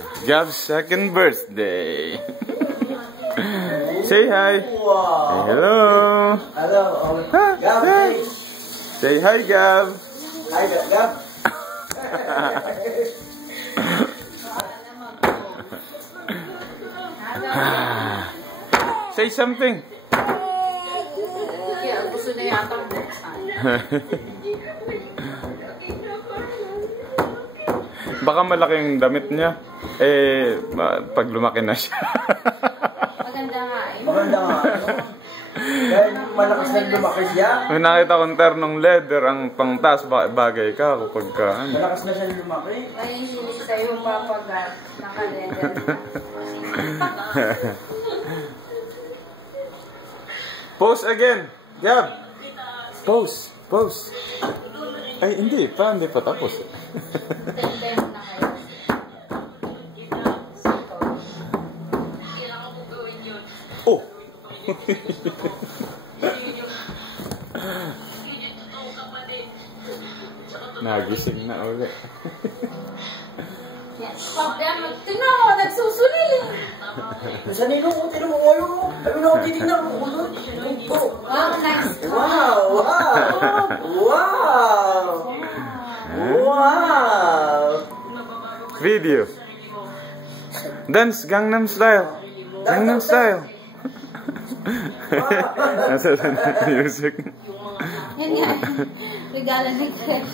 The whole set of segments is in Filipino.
Gab's second birthday. Say hi. Wow. Say hello. Hello. Gab, Hey. Say hi, Gab. Hi, Gab. Say something. Gusto na yata ang buksan. Baka malaki yung damit niya. Pag lumaki na siya. Maganda nga eh. Maganda nga. Dahil malakas na lumaki siya. May nakita kong ternong leather ang pangtas. Bagay ka kapag ka. Ano. Malakas na siya lumaki. Ay, hindi sa'yo papagat. Naka-leather. Pose again. Gab. Pose. Pose. Ay, hindi pa. Hindi pa tapos. Ten na kayo. Oh! Nagising na ulit. Yes. Tingnan mo, nagsusulil. Sa nilong ko, tinong ulo mo. Ano na ako titignan ko? Wow, nice. Wow! Wow! Wow! Wow! Video. Dance Gangnam Style. Gangnam Style. Nasa music. Yan nga. Regalo ni Chris.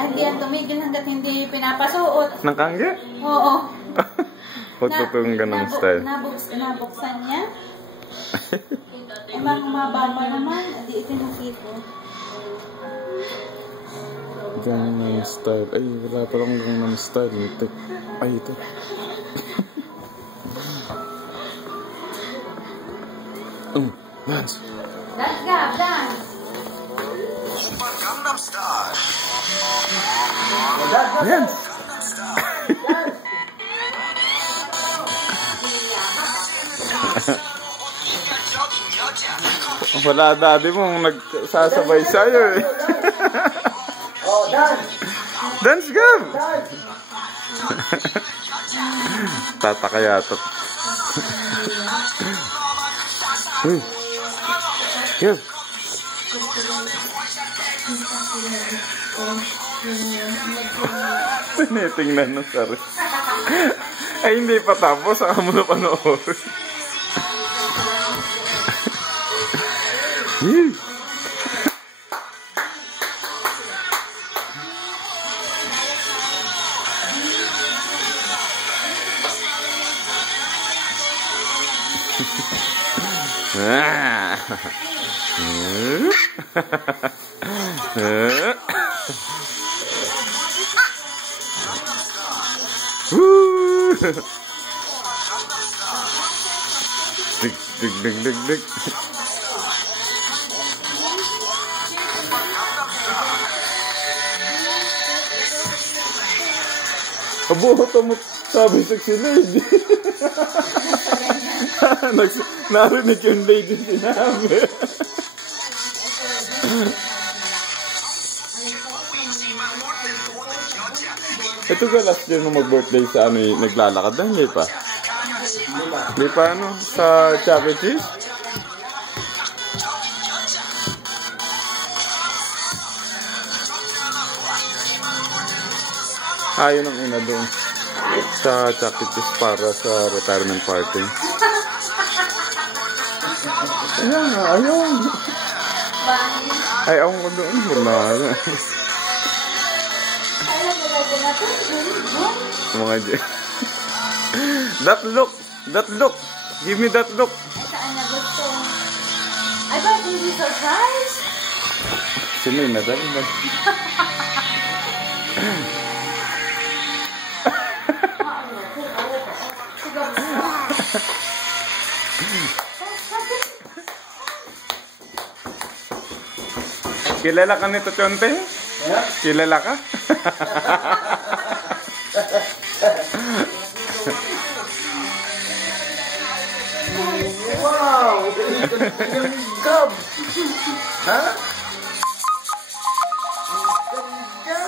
Hindi yan tumigil hanggat hindi pinapasuot. Nang kangge? Oo. Huwag po itong ganong style. Nabuksan niya. Mga mababa naman. Hindi itinukito. Gangnam Style. Ay, wala pa lang Gangnam Style. Ito. Ay, ito. Dance. Dance ka, dance. Gangnam Style. Dance. Wala daddy mong nagsasabay sa'yo eh. Oh, dance! Dance, Gab! Dance! Tatakayatot. Uy! Gab! Tinitingnan ng sari. Ay, hindi pa tapos. Saka mo na panoorin. Yee! Dig, dig, dig, dig, dig. Abuhat mo, sabi sexy lady. Narinig yung lady sinabi. Ito ka last year nung mag-birthday sa ano, naglalakad na, hindi pa? Hindi pa ano, sa Chuck E. Cheese? Ayaw ng ina doon sa Chuck E. Cheese para sa retirement party. Ayan nga, ayaw. Ayaw ko doon. Wala na. Mga dyan. That look. That look. Give me that look. Saan na gusto? I thought this is surprise. Sino yun na dahil? Kilala ka nito, Chonte? Yeah? Kilala ka? Wow! Yung Gab! Ha? Ang ganda!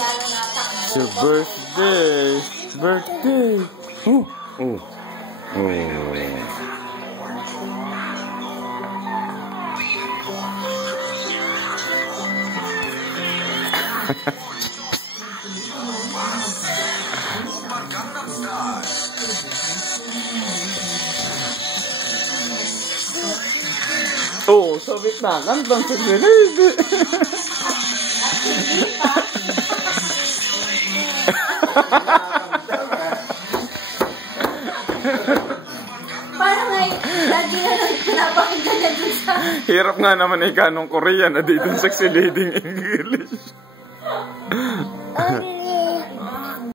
Lalo na takbo. It's your birthday. Birthday. Oh. Oh. Oh. Oh, sabit na. Kantang sa grenade. Parang ay, lagi na lang pinapakinggan niya dun sa... Hirap nga naman ikanong Korean na dito sa leading English. Okay.